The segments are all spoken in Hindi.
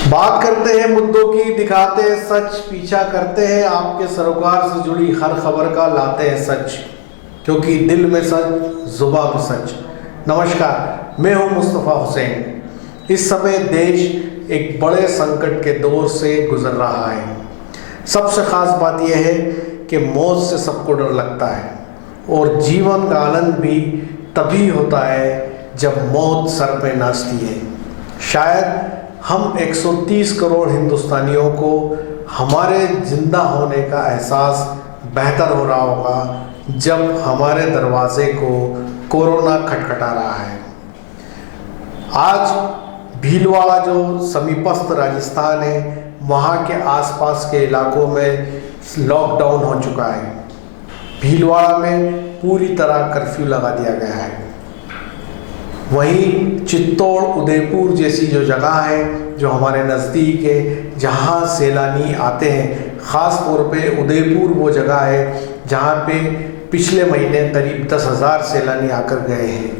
बात करते हैं मुद्दों की, दिखाते हैं सच, पीछा करते हैं आपके सरोकार से जुड़ी हर खबर का, लाते हैं सच, क्योंकि दिल में सच, जुबां पे सच। नमस्कार, मैं हूं मुस्तफ़ा हुसैन। इस समय देश एक बड़े संकट के दौर से गुजर रहा है। सबसे ख़ास बात यह है कि मौत से सबको डर लगता है और जीवन का आनंद भी तभी होता है जब मौत सर पे नाचती है। शायद हम 130 करोड़ हिंदुस्तानियों को हमारे जिंदा होने का एहसास बेहतर हो रहा होगा जब हमारे दरवाजे को कोरोना खटखटा रहा है। आज भीलवाड़ा जो समीपस्थ राजस्थान है, वहाँ के आसपास के इलाकों में लॉकडाउन हो चुका है। भीलवाड़ा में पूरी तरह कर्फ्यू लगा दिया गया है। वहीं चित्तौड़, उदयपुर जैसी जो जगह है जो हमारे नज़दीक है, जहाँ सैलानी आते हैं, ख़ास तौर पे उदयपुर वो जगह है जहाँ पे पिछले महीने करीब 10,000 सैलानी आकर गए हैं।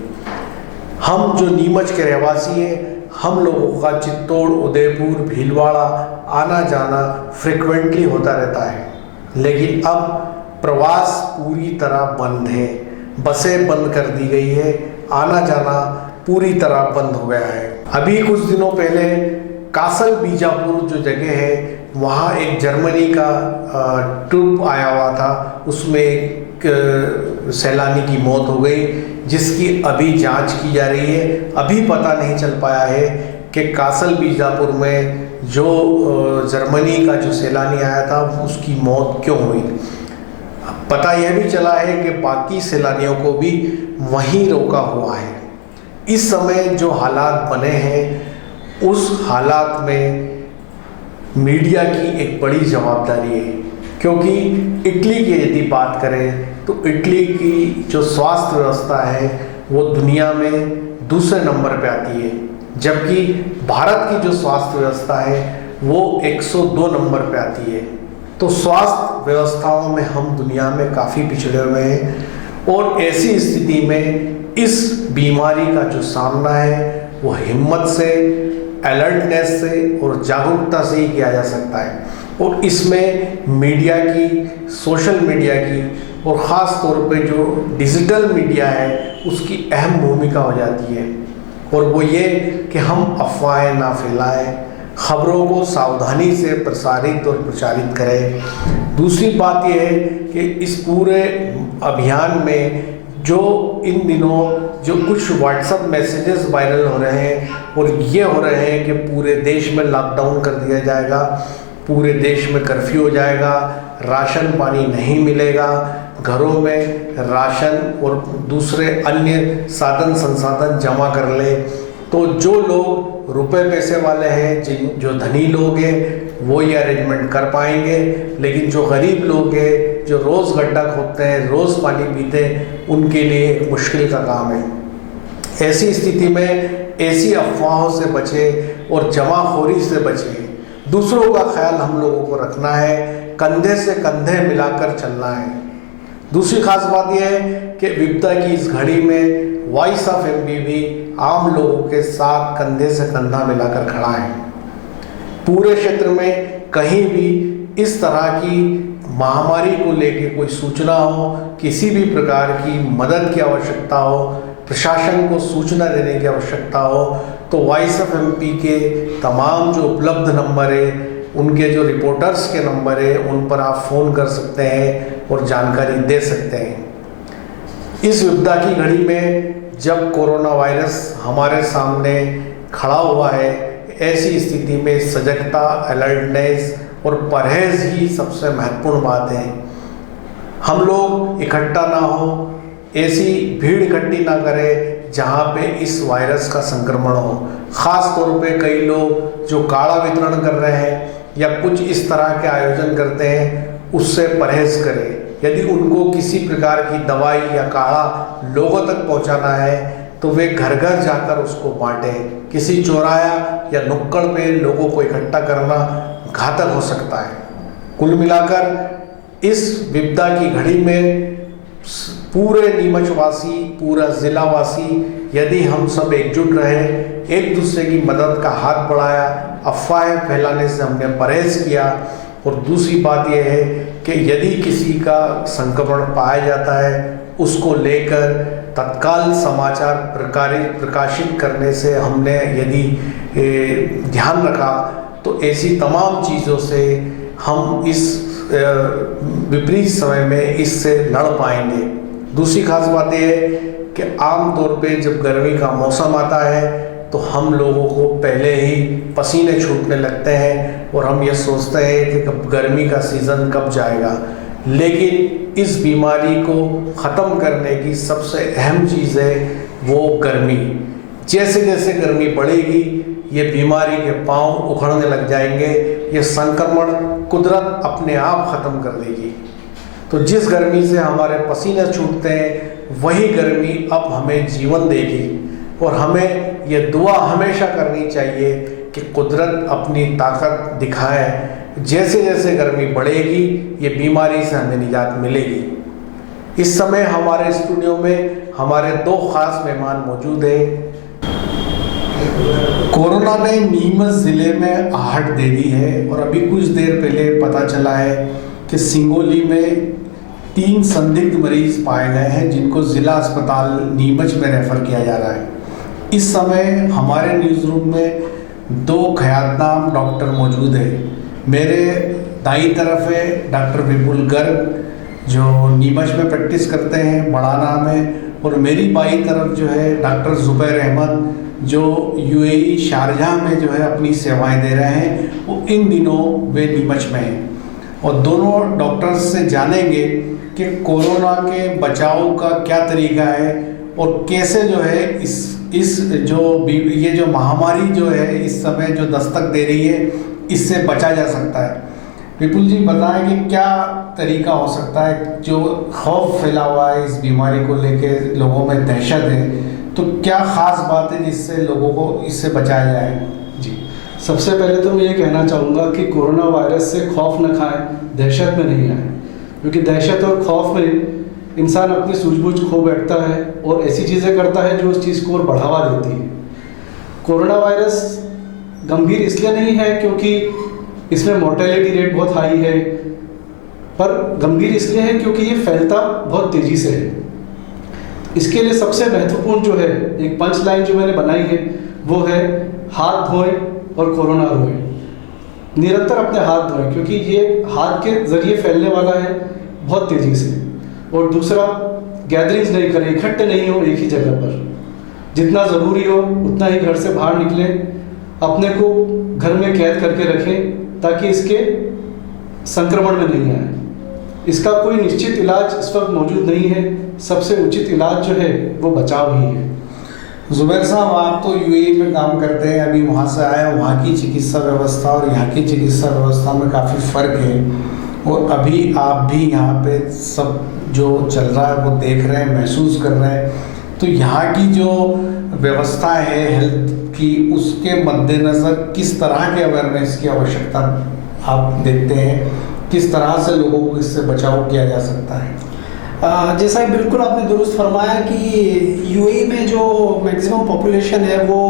हम जो नीमच के रहवासी हैं, हम लोगों का चित्तौड़, उदयपुर, भीलवाड़ा आना जाना फ्रिक्वेंटली होता रहता है, लेकिन अब प्रवास पूरी तरह बंद है। बसें बंद कर दी गई है, आना जाना पूरी तरह बंद हो गया है। अभी कुछ दिनों पहले कासल बीजापुर जो जगह है, वहाँ एक जर्मनी का ट्रिप आया हुआ था, उसमें एक सैलानी की मौत हो गई, जिसकी अभी जांच की जा रही है। अभी पता नहीं चल पाया है कि कासल बीजापुर में जो जर्मनी का जो सैलानी आया था उसकी मौत क्यों हुई। पता यह भी चला है कि बाकी सैलानियों को भी वहीं रोका हुआ है। इस समय जो हालात बने हैं, उस हालात में मीडिया की एक बड़ी जवाबदारी है, क्योंकि इटली की यदि बात करें तो इटली की जो स्वास्थ्य व्यवस्था है वो दुनिया में दूसरे नंबर पे आती है, जबकि भारत की जो स्वास्थ्य व्यवस्था है वो 102 नंबर पे आती है। तो स्वास्थ्य व्यवस्थाओं में हम दुनिया में काफ़ी पिछड़े हुए हैं और ऐसी स्थिति में इस बीमारी का जो सामना है वो हिम्मत से, अलर्टनेस से और जागरूकता से ही किया जा सकता है। और इसमें मीडिया की, सोशल मीडिया की और ख़ास तौर पे जो डिजिटल मीडिया है उसकी अहम भूमिका हो जाती है। और वो ये कि हम अफवाहें ना फैलाएं, खबरों को सावधानी से प्रसारित और प्रचारित करें। दूसरी बात यह है कि इस पूरे अभियान में जो इन दिनों जो कुछ व्हाट्सएप मैसेजेस वायरल हो रहे हैं और ये हो रहे हैं कि पूरे देश में लॉकडाउन कर दिया जाएगा, पूरे देश में कर्फ्यू हो जाएगा, राशन पानी नहीं मिलेगा, घरों में राशन और दूसरे अन्य साधन संसाधन जमा कर ले, तो जो लोग रुपए पैसे वाले हैं, जो धनी लोग हैं, वो ये अरेंजमेंट कर पाएंगे, लेकिन जो गरीब लोग हैं, जो रोज़ गड्ढा खोदते हैं, रोज़ पानी पीते हैं, उनके लिए मुश्किल का काम है। ऐसी स्थिति में ऐसी अफवाहों से बचें और जमाखोरी से बचें। दूसरों का ख्याल हम लोगों को रखना है, कंधे से कंधे मिलाकर चलना है। दूसरी खास बात यह है कि विपदा की इस घड़ी में वॉइस ऑफ एमपी भी आम लोगों के साथ कंधे से कंधा मिलाकर खड़ा है। पूरे क्षेत्र में कहीं भी इस तरह की महामारी को लेकर कोई सूचना हो, किसी भी प्रकार की मदद की आवश्यकता हो, प्रशासन को सूचना देने की आवश्यकता हो, तो वॉइस ऑफ एमपी के तमाम जो उपलब्ध नंबर है, उनके जो रिपोर्टर्स के नंबर है, उन पर आप फ़ोन कर सकते हैं और जानकारी दे सकते हैं। इस विपदा की घड़ी में जब कोरोना वायरस हमारे सामने खड़ा हुआ है, ऐसी स्थिति में सजगता, अलर्टनेस और परहेज़ ही सबसे महत्वपूर्ण बात है। हम लोग इकट्ठा ना हो, ऐसी भीड़ इकट्ठी ना करें जहाँ पे इस वायरस का संक्रमण हो। ख़ास तौर पे कई लोग जो काढ़ा वितरण कर रहे हैं या कुछ इस तरह के आयोजन करते हैं, उससे परहेज़ करें। यदि उनको किसी प्रकार की दवाई या काढ़ा लोगों तक पहुंचाना है तो वे घर घर जाकर उसको बांटें। किसी चौराहा या नुक्कड़ पे लोगों को इकट्ठा करना घातक हो सकता है। कुल मिलाकर इस विपदा की घड़ी में पूरे नीमचवासी, पूरा ज़िलावासी यदि हम सब एकजुट रहे, एक दूसरे की मदद का हाथ बढ़ाया, अफवाहें फैलाने से हमने परहेज किया, और दूसरी बात यह है कि यदि किसी का संक्रमण पाया जाता है उसको लेकर तत्काल समाचार प्रकाशित करने से हमने यदि ध्यान रखा तो ऐसी तमाम चीज़ों से हम इस विपरीत समय में इससे लड़ पाएंगे। दूसरी खास बात यह है कि आम तौर पे जब गर्मी का मौसम आता है तो हम लोगों को पहले ही पसीने छूटने लगते हैं और हम ये सोचते हैं कि कब गर्मी का सीज़न कब जाएगा। लेकिन इस बीमारी को ख़त्म करने की सबसे अहम चीज़ है वो गर्मी। जैसे जैसे गर्मी बढ़ेगी ये बीमारी के पांव उखड़ने लग जाएंगे, ये संक्रमण कुदरत अपने आप ख़त्म कर देगी। तो जिस गर्मी से हमारे पसीने छूटते हैं वही गर्मी अब हमें जीवन देगी, और हमें ये दुआ हमेशा करनी चाहिए कि कुदरत अपनी ताकत दिखाए। जैसे जैसे गर्मी बढ़ेगी ये बीमारी से हमें निजात मिलेगी। इस समय हमारे स्टूडियो में हमारे दो खास मेहमान मौजूद हैं। कोरोना ने नीमच ज़िले में आहट दे दी है, और अभी कुछ देर पहले पता चला है कि सिंगोली में 3 संदिग्ध मरीज पाए गए हैं जिनको ज़िला अस्पताल नीमच में रेफ़र किया जा रहा है। इस समय हमारे न्यूज़ रूम में 2 ख्यातनाम डॉक्टर मौजूद हैं। मेरे दाईं तरफ है डॉक्टर विपुल गर्ग जो नीमच में प्रैक्टिस करते हैं, बड़ा नाम है, और मेरी बाईं तरफ जो है डॉक्टर ज़ुबैर अहमद जो यूएई शारजाह में जो है अपनी सेवाएं दे रहे हैं। वो इन दिनों वे नीमच में हैं, और दोनों डॉक्टर्स से जानेंगे कि कोरोना के बचाव का क्या तरीका है और कैसे जो है ये जो महामारी जो है इस समय जो दस्तक दे रही है इससे बचा जा सकता है। विपुल जी बताएं कि क्या तरीका हो सकता है, जो खौफ फैला हुआ है इस बीमारी को लेके, लोगों में दहशत है, तो क्या ख़ास बात है जिससे लोगों को इससे बचाया जाए? जी, सबसे पहले तो मैं ये कहना चाहूँगा कि कोरोना वायरस से खौफ न खाएं, दहशत में नहीं आए, क्योंकि दहशत और खौफ में इंसान अपनी सूझबूझ खो बैठता है और ऐसी चीज़ें करता है जो उस चीज़ को और बढ़ावा देती है। कोरोना वायरस गंभीर इसलिए नहीं है क्योंकि इसमें मोर्टेलिटी रेट बहुत हाई है, पर गंभीर इसलिए है क्योंकि ये फैलता बहुत तेज़ी से है। इसके लिए सबसे महत्वपूर्ण जो है एक पंच लाइन जो मैंने बनाई है वो है हाथ धोएं और कोरोना रोएं। निरंतर अपने हाथ धोएं क्योंकि ये हाथ के जरिए फैलने वाला है बहुत तेज़ी से। और दूसरा, गैदरिंग्स नहीं करें, इकट्ठे नहीं हो एक ही जगह पर। जितना ज़रूरी हो उतना ही घर से बाहर निकलें, अपने को घर में कैद करके रखें ताकि इसके संक्रमण में नहीं आए। इसका कोई निश्चित इलाज इस वक्त मौजूद नहीं है, सबसे उचित इलाज जो है वो बचाव ही है। ज़ुबैर साहब, आप तो यूएई में काम करते हैं, अभी वहाँ से आए, वहाँ की चिकित्सा व्यवस्था और यहाँ की चिकित्सा व्यवस्था में काफ़ी फ़र्क है, और अभी आप भी यहाँ पे सब जो चल रहा है वो देख रहे हैं, महसूस कर रहे हैं। तो यहाँ की जो व्यवस्था है हेल्थ की, उसके मद्देनज़र किस तरह के अवेयरनेस की आवश्यकता आप देखते हैं, किस तरह से लोगों को इससे बचाव किया जा सकता है? जैसा कि बिल्कुल आपने दुरुस्त फरमाया कि यूएई में जो मैक्सिमम पॉपुलेशन है वो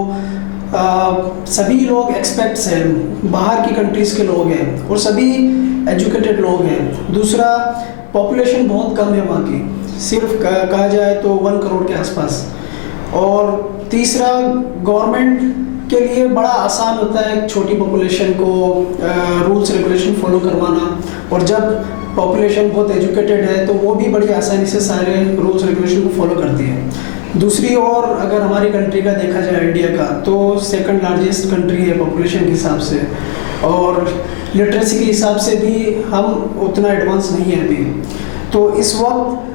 सभी लोग एक्सपेक्ट्स हैं, बाहर की कंट्रीज़ के लोग हैं और सभी एजुकेटेड लोग हैं। दूसरा, पॉपुलेशन बहुत कम है वहाँ की, सिर्फ कहा जाए तो 1 करोड़ के आसपास। और तीसरा, गवर्नमेंट के लिए बड़ा आसान होता है छोटी पॉपुलेशन को रूल्स रेगुलेशन फॉलो करवाना, और जब पॉपुलेशन बहुत एजुकेटेड है तो वो भी बड़ी आसानी से सारे रूल्स रेगुलेशन को फॉलो करती है। दूसरी ओर अगर हमारी कंट्री का देखा जाए, इंडिया का, तो सेकंड लार्जेस्ट कंट्री है पॉपुलेशन के हिसाब से, और लिटरेसी के हिसाब से भी हम उतना एडवांस नहीं है अभी। तो इस वक्त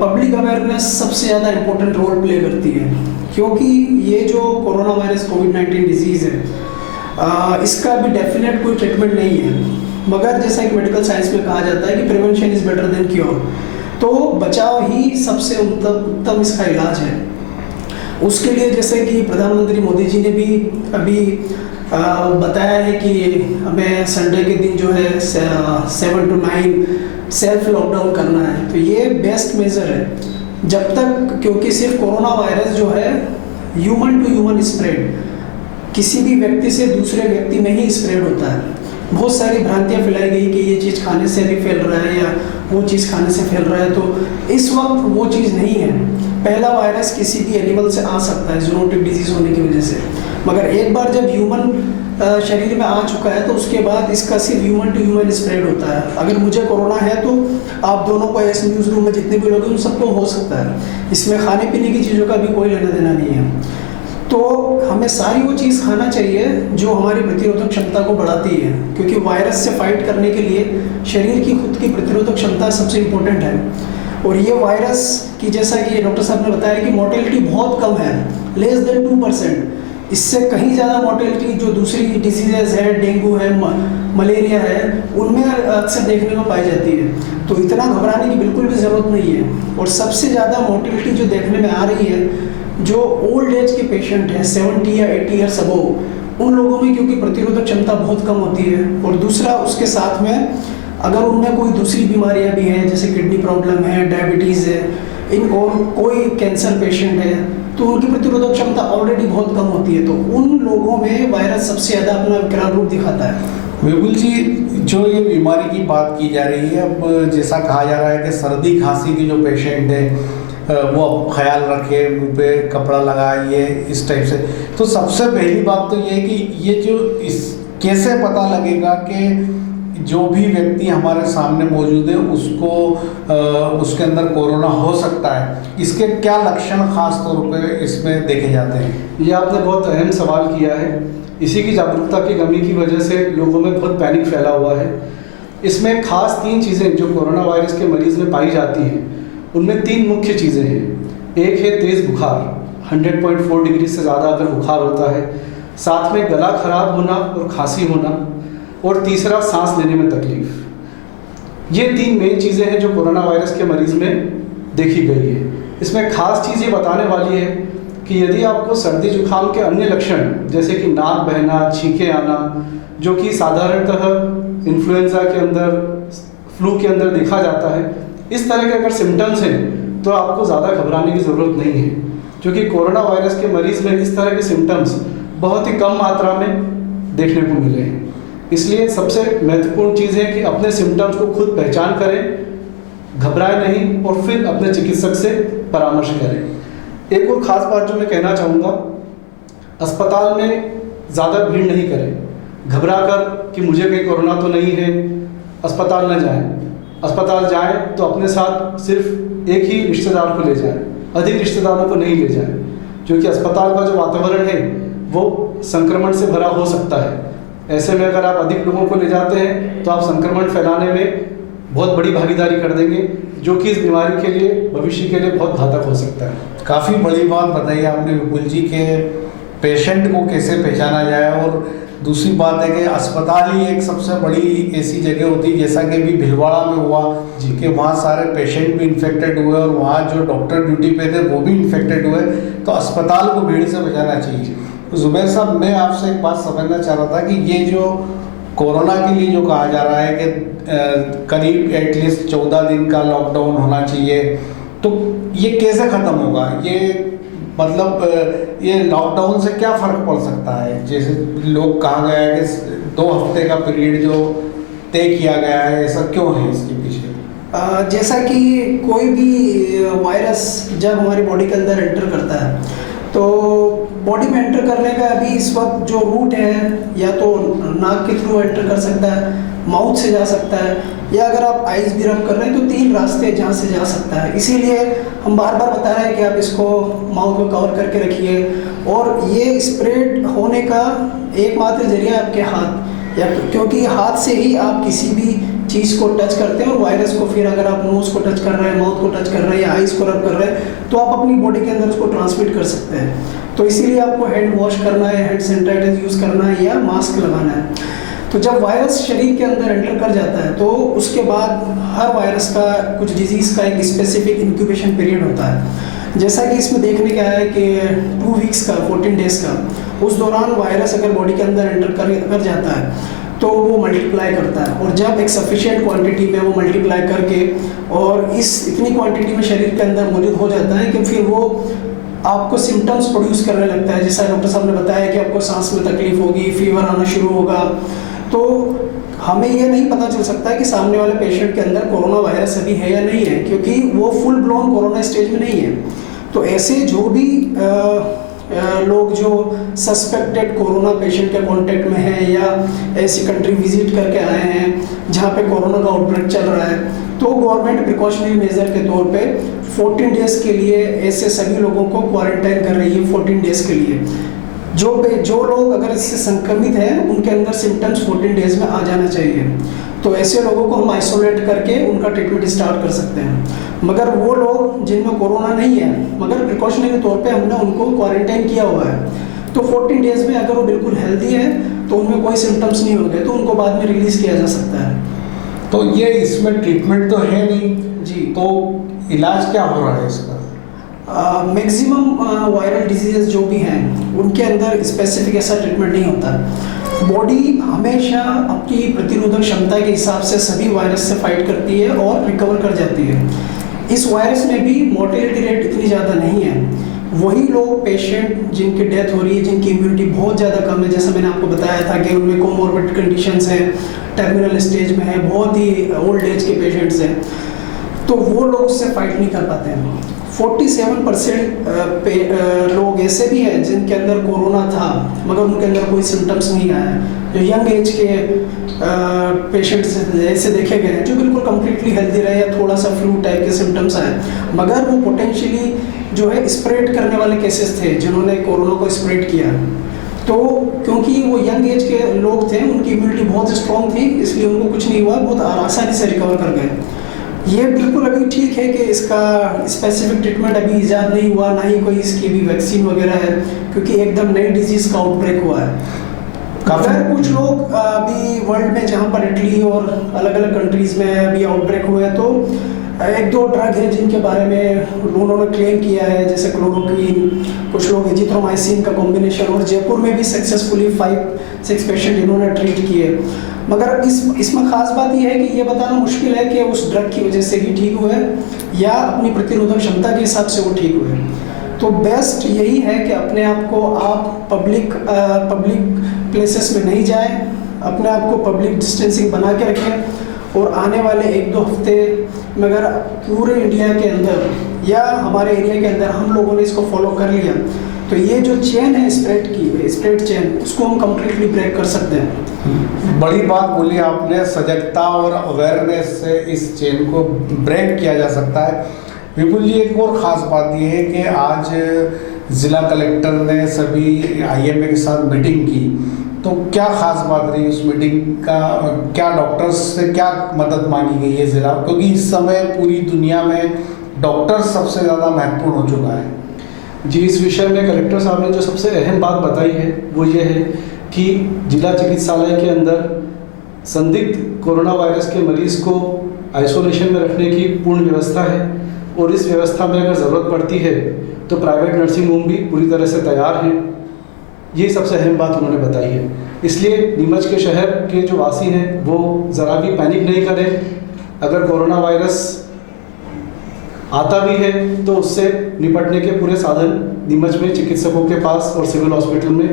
पब्लिक अवेयरनेस सबसे ज़्यादा इम्पोर्टेंट रोल प्ले करती है, क्योंकि ये जो कोरोना वायरस कोविड-19 डिजीज़ है इसका भी डेफिनेट कोई ट्रीटमेंट नहीं है, मगर जैसा कि मेडिकल साइंस में कहा जाता है कि prevention is better than cure, तो बचाव ही सबसे उत्तम इसका इलाज है। उसके लिए जैसे कि प्रधानमंत्री मोदी जी ने भी अभी बताया है कि हमें संडे के दिन जो है 7 to 9 सेल्फ लॉकडाउन करना है, तो ये बेस्ट मेजर है। जब तक, क्योंकि सिर्फ कोरोना वायरस जो है ह्यूमन टू ह्यूमन स्प्रेड, किसी भी व्यक्ति से दूसरे व्यक्ति में ही स्प्रेड होता है। बहुत सारी भ्रांतियाँ फैलाई गई कि ये चीज़ खाने से भी फैल रहा है या वो चीज़ खाने से फैल रहा है, तो इस वक्त वो चीज़ नहीं है। पहला वायरस किसी भी एनिमल से आ सकता है जूनोटिक डिजीज़ होने की वजह से, मगर एक बार जब ह्यूमन शरीर में आ चुका है तो उसके बाद इसका सिर्फ ह्यूमन टू ह्यूमन स्प्रेड होता है। अगर मुझे कोरोना है तो आप दोनों को इस न्यूज़ रूम में जितने भी लोग हैं उन सबको हो सकता है। इसमें खाने पीने की चीज़ों का भी कोई लेना देना नहीं है। तो हमें सारी वो चीज़ खाना चाहिए जो हमारी प्रतिरोधक क्षमता को बढ़ाती है, क्योंकि वायरस से फाइट करने के लिए शरीर की खुद की प्रतिरोधक क्षमता सबसे इम्पोर्टेंट है। और ये वायरस की, जैसा कि डॉक्टर साहब ने बताया कि मोर्टेलिटी बहुत कम है, लेस देन 2%। इससे कहीं ज़्यादा मोर्टेलिटी जो दूसरी डिजीज़ है, डेंगू है, मलेरिया है, उनमें अक्सर देखने को पाई जाती है। तो इतना घबराने की बिल्कुल भी ज़रूरत नहीं है। और सबसे ज़्यादा मोर्टेलिटी जो देखने में आ रही है जो ओल्ड एज के पेशेंट हैं 70 या 80 ईयर्स अबोव, उन लोगों में, क्योंकि प्रतिरोधक क्षमता बहुत कम होती है। और दूसरा उसके साथ में अगर उनमें कोई दूसरी बीमारियां भी हैं, जैसे किडनी प्रॉब्लम है, डायबिटीज़ है, इन और कोई कैंसर पेशेंट है, तो उनकी प्रतिरोधक क्षमता ऑलरेडी बहुत कम होती है। तो उन लोगों में वायरस सबसे ज़्यादा अपना विकराल रूप दिखाता है। बिल्कुल जी, जो ये बीमारी की बात की जा रही है, अब जैसा कहा जा रहा है कि सर्दी खांसी के जो पेशेंट हैं वो अब ख्याल रखें, मुंह पे कपड़ा लगाइए, इस टाइप से। तो सबसे पहली बात तो ये है कि ये जो इस कैसे पता लगेगा कि जो भी व्यक्ति हमारे सामने मौजूद है उसको उसके अंदर कोरोना हो सकता है, इसके क्या लक्षण खास तौर पे इसमें देखे जाते हैं? ये आपने बहुत अहम सवाल किया है। इसी की जागरूकता की कमी की वजह से लोगों में बहुत पैनिक फैला हुआ है। इसमें खास 3 चीज़ें जो कोरोना वायरस के मरीज़ में पाई जाती हैं, उनमें 3 मुख्य चीज़ें हैं। एक है तेज़ बुखार, 100.4 डिग्री से ज़्यादा अगर बुखार होता है, साथ में गला खराब होना और खांसी होना, और तीसरा सांस लेने में तकलीफ। ये 3 मेन चीज़ें हैं जो कोरोना वायरस के मरीज़ में देखी गई है। इसमें खास चीज़ ये बताने वाली है कि यदि आपको सर्दी जुकाम के अन्य लक्षण जैसे कि नाक बहना, छींकें आना, जो कि साधारणतः इन्फ्लुएंजा के अंदर, फ्लू के अंदर देखा जाता है, इस तरह के अगर सिम्टम्स हैं तो आपको ज़्यादा घबराने की ज़रूरत नहीं है, क्योंकि कोरोना वायरस के मरीज़ में इस तरह के सिम्टम्स बहुत ही कम मात्रा में देखने को मिले हैं। इसलिए सबसे महत्वपूर्ण चीज़ है कि अपने सिम्टम्स को खुद पहचान करें, घबराएं नहीं और फिर अपने चिकित्सक से परामर्श करें। एक और ख़ास बात जो मैं कहना चाहूँगा, अस्पताल में ज़्यादा भीड़ नहीं करें। घबरा कर कि मुझे कहीं कोरोना तो नहीं है, अस्पताल न जाएं। अस्पताल जाएं तो अपने साथ सिर्फ एक ही रिश्तेदार को ले जाएं, अधिक रिश्तेदारों को नहीं ले जाएं, क्योंकि अस्पताल का जो वातावरण है वो संक्रमण से भरा हो सकता है। ऐसे में अगर आप अधिक लोगों को ले जाते हैं तो आप संक्रमण फैलाने में बहुत बड़ी भागीदारी कर देंगे, जो कि इस बीमारी के लिए, भविष्य के लिए बहुत घातक हो सकता है। काफ़ी बड़ी बात बताई आपने विपुल जी के पेशेंट को कैसे पहचाना जाए। और दूसरी बात है कि अस्पताल ही एक सबसे बड़ी ऐसी जगह होती है, जैसा कि अभी भीलवाड़ा में हुआ जी, कि वहाँ सारे पेशेंट भी इन्फेक्टेड हुए और वहाँ जो डॉक्टर ड्यूटी पे थे वो भी इन्फेक्टेड हुए। तो अस्पताल को भीड़ से बचाना चाहिए। जुबैर साहब, मैं आपसे एक बात समझना चाह रहा था कि ये जो कोरोना के लिए जो कहा जा रहा है कि करीब एटलीस्ट 14 दिन का लॉकडाउन होना चाहिए, तो ये कैसे ख़त्म होगा? ये मतलब ये लॉकडाउन से क्या फ़र्क पड़ सकता है? जैसे लोग कहा गया है कि 2 हफ्ते का पीरियड जो तय किया गया है, ऐसा क्यों है इसके पीछे? जैसा कि कोई भी वायरस जब हमारी बॉडी के अंदर एंटर करता है तो बॉडी में एंटर करने का अभी इस वक्त जो रूट है, या तो नाक के थ्रू एंटर कर सकता है, माउथ से जा सकता है, या अगर आप आइज़ भी रब कर रहे हैं तो 3 रास्ते जहाँ से जा सकता है। इसीलिए हम बार बार बता रहे हैं कि आप इसको माउथ को कवर करके रखिए। और ये स्प्रेड होने का एकमात्र जरिया आपके हाथ, या क्योंकि हाथ से ही आप किसी भी चीज़ को टच करते हैं और वायरस को फिर अगर आप नोज़ को टच कर रहे हैं, माउथ को टच कर रहे हैं या आइज़ को रब कर रहे हैं तो आप अपनी बॉडी के अंदर उसको ट्रांसमिट कर सकते हैं। तो इसीलिए आपको हैंड वॉश करना है, हैंड सैनिटाइजर यूज़ करना है या मास्क लगाना है। तो जब वायरस शरीर के अंदर एंटर कर जाता है तो उसके बाद हर वायरस का, कुछ डिजीज़ का एक स्पेसिफिक इंक्यूबेशन पीरियड होता है। जैसा कि इसमें देखने का है कि 2 वीक्स का, 14 डेज़ का, उस दौरान वायरस अगर बॉडी के अंदर एंटर कर जाता है तो वो मल्टीप्लाई करता है, और जब एक सफिशिएंट क्वांटिटी में वो मल्टीप्लाई करके और इस इतनी क्वांटिटी में शरीर के अंदर मौजूद हो जाता है कि फिर वो आपको सिम्टम्स प्रोड्यूस करने लगता है। जैसा डॉक्टर साहब ने बताया कि आपको सांस में तकलीफ होगी, फीवर आना शुरू होगा। तो हमें ये नहीं पता चल सकता कि सामने वाले पेशेंट के अंदर कोरोना वायरस अभी है या नहीं है, क्योंकि वो फुल ब्लोन कोरोना स्टेज में नहीं है। तो ऐसे जो भी लोग जो सस्पेक्टेड कोरोना पेशेंट के कांटेक्ट में हैं या ऐसी कंट्री विजिट करके आए हैं जहाँ पे कोरोना का आउटब्रेक चल रहा है, तो गवर्नमेंट प्रिकॉशनरी मेजर के तौर पे 14 डेज़ के लिए ऐसे सभी लोगों को क्वारंटाइन कर रही है 14 डेज़ के लिए। जो लोग अगर इससे संक्रमित हैं उनके अंदर सिम्टम्स 14 डेज़ में आ जाना चाहिए, तो ऐसे लोगों को हम आइसोलेट करके उनका ट्रीटमेंट स्टार्ट कर सकते हैं। मगर वो लोग जिनमें कोरोना नहीं है मगर प्रिकॉशनरी तौर पे हमने उनको क्वारंटाइन किया हुआ है, तो 14 डेज़ में अगर वो बिल्कुल हेल्दी है तो उनमें कोई सिम्टम्स नहीं होंगे, तो उनको बाद में रिलीज़ किया जा सकता है। तो ये इसमें ट्रीटमेंट तो है नहीं जी, तो इलाज क्या हो रहा है इसका? मैक्सिमम वायरल डिजीजेस जो भी हैं उनके अंदर स्पेसिफिक ऐसा ट्रीटमेंट नहीं होता। बॉडी हमेशा अपनी प्रतिरोधक क्षमता के हिसाब से सभी वायरस से फाइट करती है और रिकवर कर जाती है। इस वायरस में भी मोर्टेलिटी रेट इतनी ज़्यादा नहीं है। वही लोग पेशेंट जिनकी डेथ हो रही है, जिनकी इम्यूनिटी बहुत ज़्यादा कम है, जैसा मैंने आपको बताया था कि उनमें कोमोर्बिड कंडीशंस हैं, टर्मिनल स्टेज में है, बहुत ही ओल्ड एज के पेशेंट्स हैं, तो वो लोग उससे फाइट नहीं कर पाते हैं। 47% लोग ऐसे भी हैं जिनके अंदर कोरोना था मगर उनके अंदर कोई सिम्टम्स नहीं आया, जो यंग एज के पेशेंट्स ऐसे देखे गए हैं जो बिल्कुल कम्प्लीटली हेल्दी रहे या थोड़ा सा फ्लू टाइप के सिम्टम्स आए, मगर वो पोटेंशियली जो है स्प्रेड करने वाले केसेस थे जिन्होंने कोरोना को स्प्रेड किया। तो क्योंकि वो यंग एज के लोग थे, उनकी इम्यूनिटी बहुत स्ट्रॉन्ग थी, इसलिए उनको कुछ नहीं हुआ, बहुत आसानी से रिकवर कर गए। ये बिल्कुल अभी ठीक है कि इसका स्पेसिफिक ट्रीटमेंट अभी ईजाद नहीं हुआ, ना ही कोई इसकी भी वैक्सीन वगैरह है, क्योंकि एकदम नई डिजीज़ का आउटब्रेक हुआ है। अगर कुछ लोग अभी वर्ल्ड में जहाँ पर इटली और अलग अलग कंट्रीज़ में अभी आउटब्रेक हुए हैं, तो एक दो ड्रग है जिनके बारे में उन्होंने क्लेम किया है, जैसे क्लोरोक्वीन, कुछ लोग एजिथ्रोमाइसिन का कॉम्बिनेशन, और जयपुर में भी सक्सेसफुली 5-6 पेशेंट इन्होंने ट्रीट किए। मगर इसमें ख़ास बात यह है कि ये बताना मुश्किल है कि उस ड्रग की वजह से ही ठीक हुए या अपनी प्रतिरोधक क्षमता के हिसाब से वो ठीक हुए। तो बेस्ट यही है कि अपने आप को आप पब्लिक प्लेसेस में नहीं जाएं, अपने आप को पब्लिक डिस्टेंसिंग बना के रखें, और आने वाले 1-2 हफ्ते में अगर पूरे इंडिया के अंदर या हमारे एरिया के अंदर हम लोगों ने इसको फॉलो कर लिया तो ये जो चेन है स्प्रेड चेन, उसको हम कम्प्लीटली ब्रेक कर सकते हैं। बड़ी बात बोली आपने, सजगता और अवेयरनेस से इस चेन को ब्रेक किया जा सकता है। विपुल जी, एक और ख़ास बात यह है कि आज ज़िला कलेक्टर ने सभी IMA के साथ मीटिंग की, तो क्या ख़ास बात रही उस मीटिंग का? क्या डॉक्टर्स से क्या मदद मांगी गई है ज़िला, क्योंकि इस समय पूरी दुनिया में डॉक्टर सबसे ज़्यादा महत्वपूर्ण हो चुका है। जी, इस विषय में कलेक्टर साहब ने जो सबसे अहम बात बताई है वो ये है कि जिला चिकित्सालय के अंदर संदिग्ध कोरोना वायरस के मरीज़ को आइसोलेशन में रखने की पूर्ण व्यवस्था है, और इस व्यवस्था में अगर ज़रूरत पड़ती है तो प्राइवेट नर्सिंग होम भी पूरी तरह से तैयार हैं। ये सबसे अहम बात उन्होंने बताई है। इसलिए नीमच के शहर के जो वासी हैं वो ज़रा भी पैनिक नहीं करें। अगर कोरोना वायरस आता भी है तो उससे निपटने के पूरे साधन नीमच में चिकित्सकों के पास और सिविल हॉस्पिटल में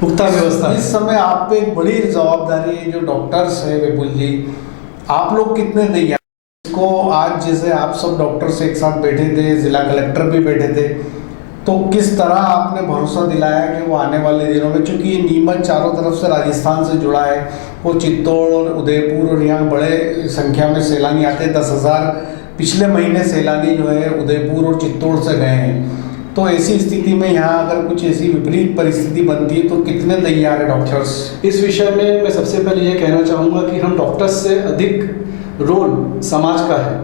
पुख्ता व्यवस्था है। इस समय आप पे एक बड़ी जवाबदारी है, जो डॉक्टर्स है विपुल जी, आप लोग कितने तैयार इसको? आज जैसे आप सब डॉक्टर्स एक साथ बैठे थे, जिला कलेक्टर भी बैठे थे, तो किस तरह आपने भरोसा दिलाया कि वो आने वाले दिनों में, चूँकि ये नीमच चारों तरफ से राजस्थान से जुड़ा है, वो चित्तौड़ और उदयपुर और यहाँ बड़े संख्या में सैलानी आते हैं, 10,000 पिछले महीने सैलानी जो है उदयपुर और चित्तौड़ से गए हैं। तो ऐसी स्थिति में यहाँ अगर कुछ ऐसी विपरीत परिस्थिति बनती है तो कितने तैयार है डॉक्टर्स? इस विषय में मैं सबसे पहले ये कहना चाहूँगा कि हम डॉक्टर्स से अधिक रोल समाज का है।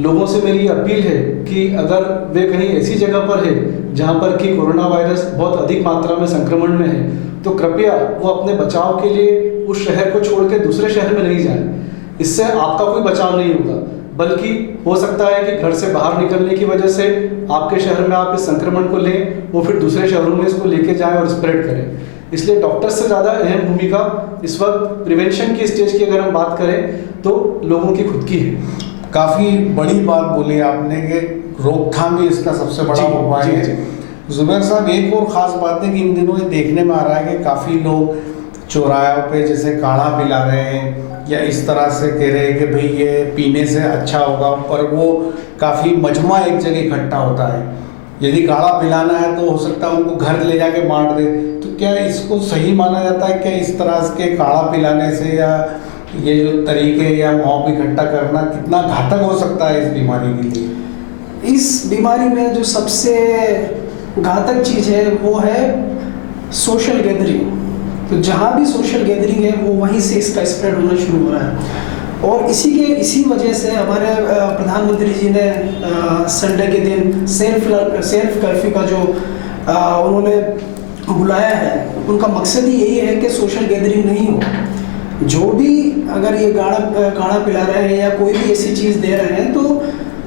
लोगों से मेरी अपील है कि अगर वे कहीं ऐसी जगह पर है जहाँ पर कि कोरोना वायरस बहुत अधिक मात्रा में संक्रमण में है, तो कृपया वो अपने बचाव के लिए उस शहर को छोड़ के दूसरे शहर में नहीं जाएं। इससे आपका कोई बचाव नहीं होगा, बल्कि हो सकता है कि घर से बाहर निकलने की वजह से आपके शहर में आप इस संक्रमण को लें, वो फिर दूसरे शहरों में इसको लेके जाएं और स्प्रेड करें। इसलिए डॉक्टर से ज़्यादा अहम भूमिका इस वक्त प्रिवेंशन की स्टेज की अगर हम बात करें तो लोगों की खुद की है। काफ़ी बड़ी बात बोली आपने कि रोकथाम भी इसका सबसे बड़ा जी, उपाय जी, है। जी। जुबैर साहब, एक और ख़ास बात है कि इन दिनों ये देखने में आ रहा है कि काफ़ी लोग चौराहों पे जैसे काढ़ा पिला रहे हैं या इस तरह से कह रहे हैं कि भाई ये पीने से अच्छा होगा, पर वो काफ़ी मजमा एक जगह इकट्ठा होता है। यदि काढ़ा पिलाना है तो हो सकता है उनको घर ले जाके बांट दे, तो क्या इसको सही माना जाता है? क्या इस तरह के काढ़ा पिलाने से या ये जो तरीके या मॉब इकट्ठा करना कितना घातक हो सकता है इस बीमारी के लिए? इस बीमारी में जो सबसे घातक चीज़ है वो है सोशल गैदरिंग। तो जहाँ भी सोशल गैदरिंग है वो वहीं से इसका स्प्रेड होना शुरू हो रहा है। और इसी वजह से हमारे प्रधानमंत्री जी ने संडे के दिन सेल्फ कर्फ्यू का जो उन्होंने बुलाया है, उनका मकसद ही यही है कि सोशल गैदरिंग नहीं हो। जो भी अगर ये काढ़ा पिला रहे हैं या कोई भी ऐसी चीज़ दे रहे हैं, तो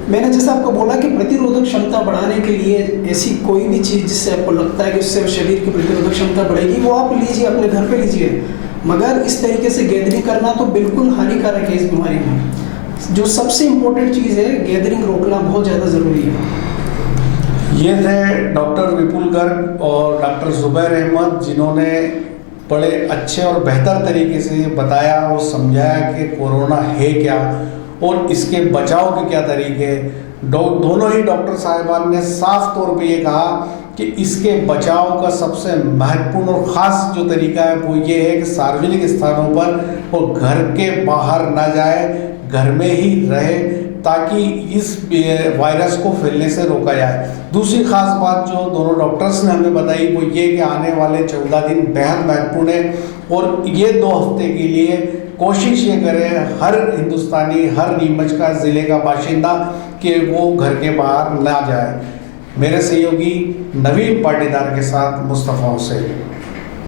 मैंने जैसे आपको बोला कि प्रतिरोधक क्षमता बढ़ाने के लिए ऐसी कोई भी चीज़ जिससे आपको लगता है कि उससे शरीर की प्रतिरोधक क्षमता बढ़ेगी, वो आप लीजिए, अपने घर पे लीजिए। मगर इस तरीके से गैदरिंग करना तो बिल्कुल हानिकारक है इस बीमारी में। जो सबसे इम्पोर्टेंट चीज़ है, गैदरिंग रोकना बहुत ज़्यादा ज़रूरी है। ये थे डॉक्टर विपुल गर्ग और डॉक्टर जुबैर अहमद, जिन्होंने बड़े अच्छे और बेहतर तरीके से बताया और समझाया कि कोरोना है क्या और इसके बचाव के क्या तरीके हैं। दोनों ही डॉक्टर साहिबान ने साफ तौर पे ये कहा कि इसके बचाव का सबसे महत्वपूर्ण और ख़ास जो तरीका है वो ये है कि सार्वजनिक स्थानों पर और घर के बाहर ना जाए, घर में ही रहे, ताकि इस वायरस को फैलने से रोका जाए। दूसरी ख़ास बात जो दोनों डॉक्टर्स ने हमें बताई वो ये कि आने वाले 14 दिन बेहद महत्वपूर्ण है और ये 2 हफ्ते के लिए कोशिश ये करें हर हिंदुस्तानी, हर नीमच का, ज़िले का बाशिंदा कि वो घर के बाहर ना जाए। मेरे सहयोगी नवीन पाटीदार के साथ मुस्तफ़ा हुसैन।